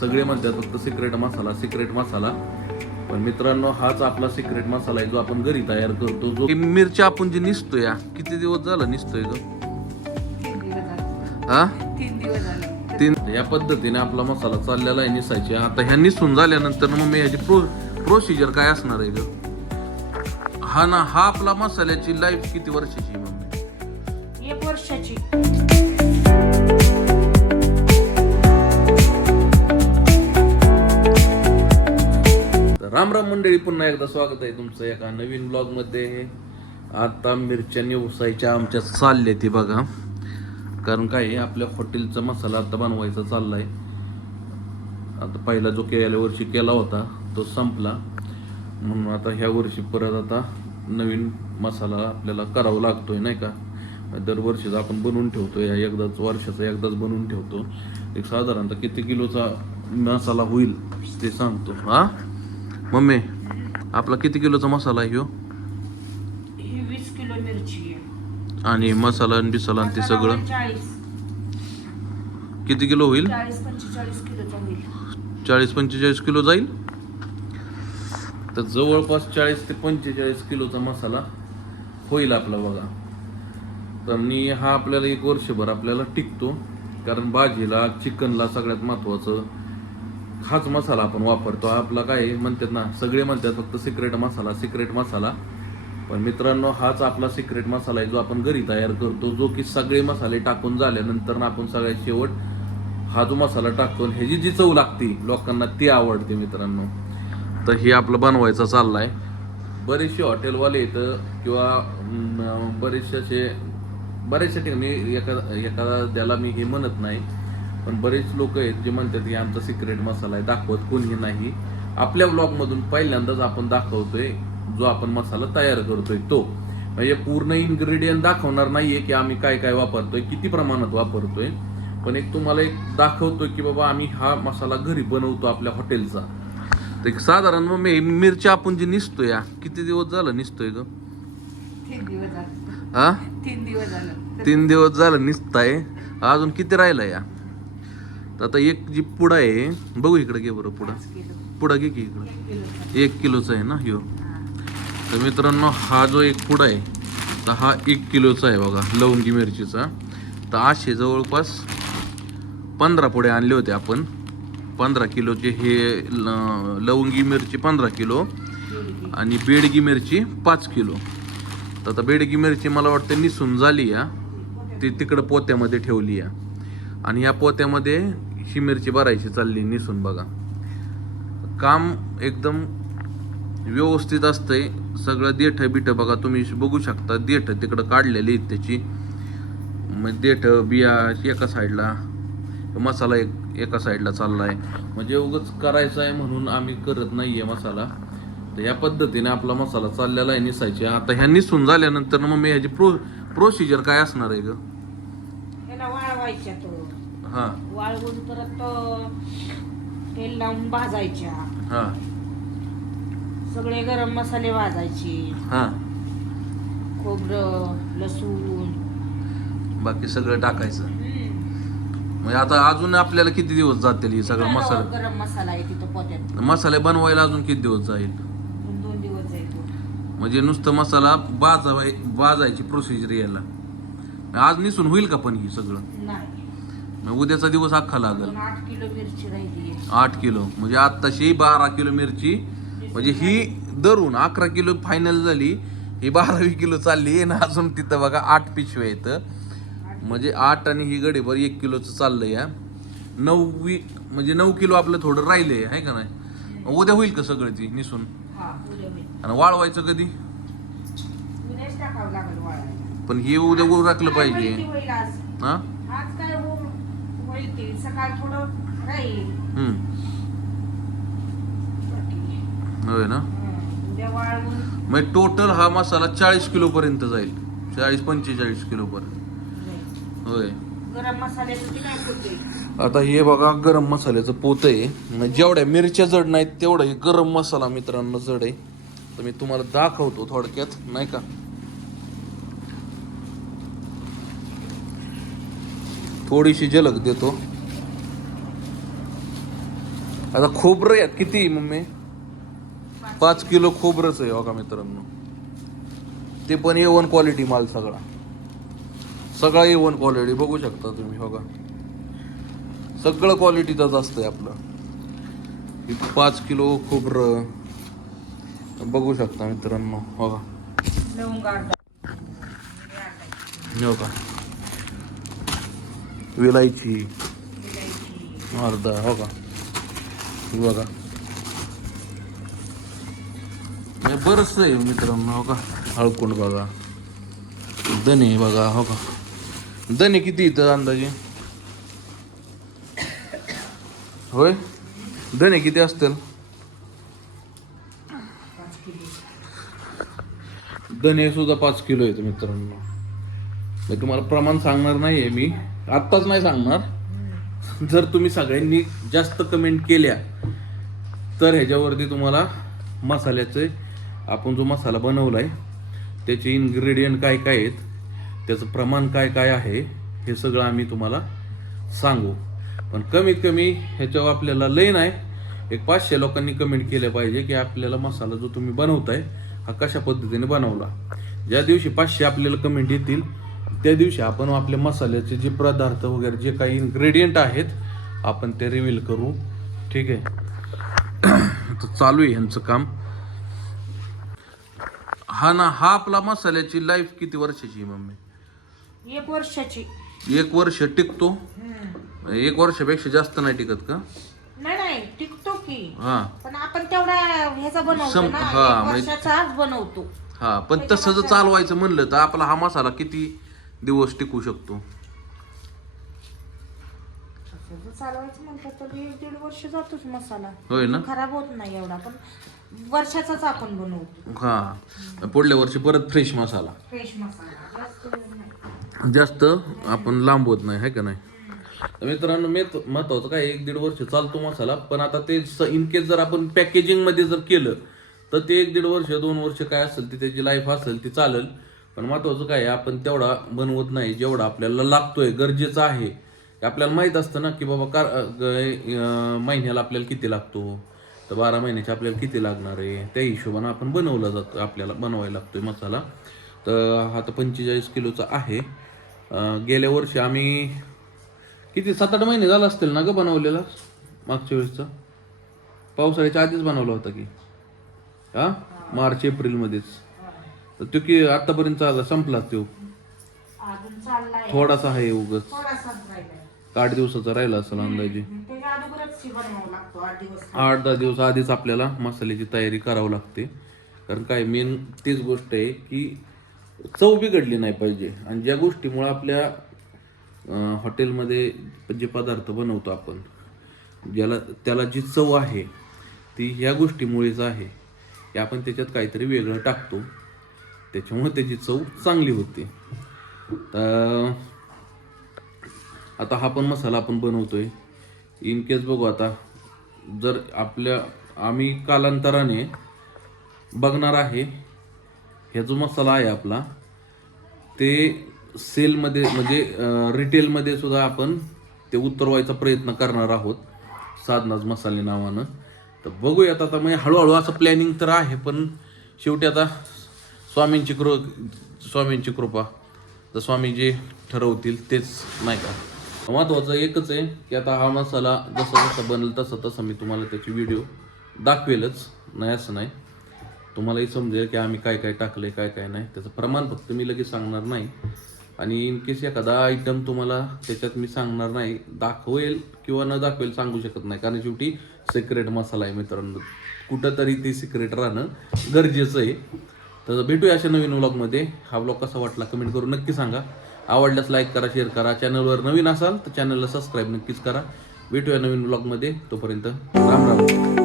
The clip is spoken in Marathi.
सगळे म्हणतात फक्त सिक्रेट मसाला सिक्रेट मसाला, पण मित्रांनो हाच आपला सिक्रेट मसाला आहे जो आपण घरी तयार करतो. जो मिरच्या आपण जे निसतोय, किती दिवस झालं निसतोय ग? 3 दिवस झाले. या पद्धतीने आपला मसाला चाललेला आहे निसायची. आता ह्या निसून झाल्यानंतर मग मी ह्याची प्रोसिजर काय असणार आहे ग? हा ना, हा आपला मसाल्याची लाईफ किती वर्षाची मम्मी? 1 वर्षाची. राम राम मंडळी, पुन्हा एकदा स्वागत आहे तुमचं एका नवीन ब्लॉग मध्ये. आता मिरच्या निवसायच्या आमच्या चालल्या ती बघा, कारण काय आहे, आपल्या हॉटेलचा मसाला आता बनवायचा चाललाय. आता पहिला जो गेल्या वर्षी केला होता तो संपला, म्हणून आता ह्या वर्षी परत आता नवीन मसाला आपल्याला करावा लागतोय नाही का. दरवर्षीच आपण बनवून ठेवतोय, एकदाच वर्षाचा एकदाच बनवून ठेवतो. एक साधारणतः किती किलोचा मसाला होईल ते सांगतो. हा मम्मी, आपला किती किलोचा मसाला आहे ह्यो? ही 20 किलो मिरची आहे. आणि मसाला आणि बिसाला आणि ते सगळं 40 किती किलो होईल? 40-45 किलोचा होईल. 40-45 किलो जाईल. तर जवळपास 40 ते 45 किलोचा मसाला होईल आपला बघा. तर मी हा आपल्याला 1 वर्षभर आपल्याला टिकतो, कारण भाजीला चिकनला सगळ्यात महत्वाचं हाच मसाला आपण वापरतो. आपला काय म्हणतात ना, सगळे म्हणतात फक्त सिक्रेट मसाला सिक्रेट मसाला, पण मित्रांनो हाच आपला सिक्रेट मसाला आहे जो आपण घरी तयार करतो. जो की सगळे मसाले टाकून झाल्यानंतर आपण सगळ्यात शेवट हा जो मसाला टाकतो, ह्याची जी चव लागते लोकांना ती आवडते मित्रांनो. तर हे आपलं बनवायचं चाललाय. बरेचसे हॉटेलवाले येतं किंवा बरेचशा ठिकाणी एखाद्याला मी हे म्हणत नाही, पण बरेच लोक आहेत जे म्हणतात की आमचा सिक्रेट मसाला आहे, दाखवत कोणी नाही. आपल्या ब्लॉगमधून पहिल्यांदाच आपण दाखवतोय जो आपण मसाला तयार करतोय तो. म्हणजे पूर्ण इन्ग्रेडियंट दाखवणार नाहीये की आम्ही काय काय वापरतोय, किती प्रमाणात वापरतोय, पण एक तुम्हाला एक दाखवतोय की बाबा आम्ही हा मसाला घरी बनवतो आपल्या हॉटेलचा. तर साधारण मग मिरच्या आपण जे निसतोय, किती दिवस झालं निसतोय ग? 3 दिवस झाले. हा 3 दिवस झाले. 3 दिवस झालं निसताय. अजून किती राहिलं या? तर आता एक जी पुडा आहे, बघू इकडे घे बरं. पुडा घे की इकडं. 1 किलोचा आहे ना ह्यो. तर मित्रांनो हा जो एक पुडा आहे, तर हा 1 किलोचा आहे बघा, लवंगी मिरचीचा. तर असे जवळपास 15 पुडे आणले होते आपण. 15 किलोचे हे लवंगी मिरची 15 किलो आणि बेडगी मिरची 5 किलो. तर आता बेडगी मिरची मला वाटतं निसून झाली या, ती तिकडं पोत्यामध्ये ठेवली या, आणि ह्या पोत्यामध्ये ही मिरची भरायची चालली निसून बघा. काम एकदम व्यवस्थित असतंय. सगळं देठ बिठ बघा तुम्ही बघू शकता, देठ तिकडं काढलेली आहेत त्याची. मग देठ बिया एका साईडला, मसाला एका साईडला चाललाय. म्हणजे उगाच करायचं आहे म्हणून आम्ही करत नाहीये मसाला. तर या पद्धतीने आपला मसाला चाललेला आहे निसायची. आता ह्या निसून झाल्यानंतर मग मी ह्याची प्रोसिजर काय असणार आहे ग? ह्याला वाळवायच्या तो. हा, वाळवून परत तेल लावून भाजायच्या. हा, सगळे गरम मसाले भाजायचे. हा, खोबरं, लसूण, बाकी सगळं टाकायचं. म्हणजे आता अजून आपल्याला किती दिवस जातील हे सगळं मसाला? गरम मसाला आहे तिथं पोत्यात. मसाले बनवायला अजून किती दिवस जाईल? 2 दिवस जाईल. म्हणजे नुसतं मसाला भाजायची प्रोसिजर यायला. आज निसून होईल का पण ही सगळं? नाही, मग उद्याचा दिवस अख्खा लागेल. 8 किलो मिरची राहिली. 8 किलो म्हणजे आत्ताशी 12 किलो मिरची. म्हणजे ही धरून 11 किलो फायनल झाली, ही 12वी किलो चालली आहे ना. अजून तिथं बघा 8 पिशव्या येतं, म्हणजे 8 आणि ही गडीभर 1 किलोचं चाललंय या. 9 किलो आपलं थोडं राहिलंय आहे का नाही. उद्या होईल का सगळं ती निसून? आणि वाळवायचं कधी? उद्याच टाकावं लागेल वाळायला. पण हे उद्या उरकलं पाहिजे. होईल आज. हा, आज काय होईल ते सकाळ थोडं राहील. होय ना. उद्या वाळवून मग टोटल हा मसाला 40 किलो पर्यंत जाईल. 40-45 किलो पर्यंत. होय. गरम मसाल्याचं ते काय करते. आता हे बघा गरम मसाल्याचं पोत आहे. जेवढ्या मिरच्या जड नाहीत तेवढा हे गरम मसाला मित्रांनो जड आहे. तर मी तुम्हाला दाखवतो थोडक्यात नाही का. थोडीशी झलक देतो. आता खोबरं यात किती मम्मी? 5 किलो खोबरंच आहे बघा मित्रांनो. ते पण A1 क्वालिटी माल सगळा A1 क्वालिटी बघू शकता तुम्ही बघा. सगळं क्वालिटीचाच असतंय आपलं. 5 किलो खोबरं बघू शकता मित्रांनो बघा. हो का, विलायची अर्धा हो का, बघा बरंच आहे मित्रांनो हो का. हळकुंड बघा, धने बघा हो का. धने किती इथं अंदाजे होय? धने किती असतील? धने सुद्धा 5 किलो येतं मित्रांनो. मी तुम्हाला प्रमाण सांगणार नाहीये, मी आत्ताच नाही सांगणार. जर तुम्ही सगळ्यांनी जास्त कमेंट केल्या तर ह्याच्यावरती तुम्हाला मसाल्याचे, आपण जो मसाला बनवलाय त्याचे इन्ग्रेडियंट काय काय आहेत, त्याचं प्रमाण काय काय आहे, हे सगळं आम्ही तुम्हाला सांगू. पण कमीत कमी ह्याच्यावर आपल्याला लय नाही, एक 500 लोकांनी कमेंट केलं पाहिजे की आपल्याला मसाला जो तुम्ही बनवताय हा कशा पद्धतीने बनवला. ज्या दिवशी 500 आपल्याला कमेंट येतील त्या दिवशी आपण आपल्या मसाल्याचे जे पदार्थ वगैरे जे काही इन्ग्रेडियंट आहेत आपण ते रिव्हील करू. ठीक आहे. तर चालू आहे ह्यांचं काम. हा ना, हा आपला मसाल्याची लाईफ किती वर्षाची मम्मी? 1 वर्षाची. 1 वर्ष टिकतो? 1 वर्षापेक्षा जास्त नाही टिकत का? नाही टिकतो की. हा, पण आपण तेवढा ह्याचा बनवतो ना, हा, 1 वर्षाचाच बनवतो. हा, पण तसं जर चालवायचं म्हणलं तर आपला हा मसाला किती दिवस टिकू शकतो? चालवायचं म्हणतात तर 1-1.5 वर्ष जातोच मसाला. होय ना? खराब होत नाही एवढा, पण वर्षाचाच आपण बनवतो. हा, पुढल्या वर्षी परत फ्रेश मसाला. फ्रेश मसाला जास्त नाही. जास्त आपण लांबवत नाही, है का नाही? तर मित्रांनो, महत्वाचं काय, 1-1.5 वर्ष चालतो मसाला. पण आता ते इन केस जर आपण पॅकेजिंग मध्ये जर केलं तर ते 1-1.5 वर्ष 2 वर्ष काय असेल ती त्याची लाईफ असेल ती चालेल. पण महत्वाचं काय, आपण तेवढा बनवत नाही जेवढा आपल्याला लागतोय, गरजेचं आहे. आपल्याला माहित असतं ना की बाबा महिन्याला आपल्याला किती लागतो, तर 12 महिन्याचे आपल्याला किती लागणार आहे, त्या हिशोबाने आपण बनवलं जातं, आपल्याला बनवायला लागतोय मसाला. तर हा तर 45 किलोचा आहे. गेल्या वर्षी आम्ही किती 7-8 महिने झाला असतील ना ग बनवलेला. मागच्या वेळेसचा पावसाळ्याच्या आधीच बनवला होता की, हा, मार्च एप्रिल मध्येच. तर तो की आतापर्यंत संपला तो, अजून चाललाय थोडासा आहे उगच. थोडासाच राहिलाय. 8 दिवसाचा राहिला असेल अंदाजे. त्याच्या अगोदरच बनवावं लागतो 8 दिवस. 8-10 दिवस आधीच आपल्याला मसाल्याची तयारी करावी लागते. कारण काय, मेन तीच गोष्ट आहे की चव बिघडली नाही पाहिजे. आणि ज्या गोष्टीमुळे आपल्या हॉटेलमध्ये जे पदार्थ बनवतो आपण, त्याला जी चव आहे ती ह्या गोष्टीमुळेच आहे की आपण त्याच्यात काहीतरी वेगळं टाकतो, त्याच्यामुळे त्याची चव चांगली होते. तर आता हा पण मसाला आपण बनवतोय. इन केस बघू आता, जर आम्ही कालांतराने बघणार आहे ह्या जो मसाला आहे आपला ते सेलमध्ये म्हणजे रिटेलमध्ये सुद्धा आपण ते उतरवायचा प्रयत्न करणार आहोत, साधनाज मसाले नावानं. तर बघूयात आता, म्हणजे हळूहळू असं प्लॅनिंग तर आहे. पण शेवटी आता स्वामींची कृपा, तर स्वामी जे ठरवतील तेच, नाही का. महत्त्वाचं एकच आहे की आता हा मसाला जसा जसा बनेल तसं मी तुम्हाला त्याची व्हिडिओ दाखवेलच, नाही असं नाही. तुम्हालाही समजेल की आम्ही काय काय टाकलंय, काय काय नाही. त्याचं प्रमाण फक्त मी लगेच सांगणार नाही. आणि इन केस एखादा आयटम तुम्हाला त्याच्यात मी सांगणार नाही, दाखवेल किंवा न दाखवेल सांगू शकत नाही. कारण शेवटी सिक्रेट मसाला आहे मित्रांनो, कुठंतरी ते सिक्रेट राहणं गरजेचं आहे. तर भेटूया अशा नवीन व्लॉगमध्ये. हा व्लॉग कसा वाटला कमेंट करून नक्की सांगा. आवडल्यास लाईक करा, शेअर करा. चॅनलवर नवीन असाल तर चॅनलला सबस्क्राईब नक्कीच करा. भेटूया नवीन व्लॉगमध्ये. तोपर्यंत राम राम.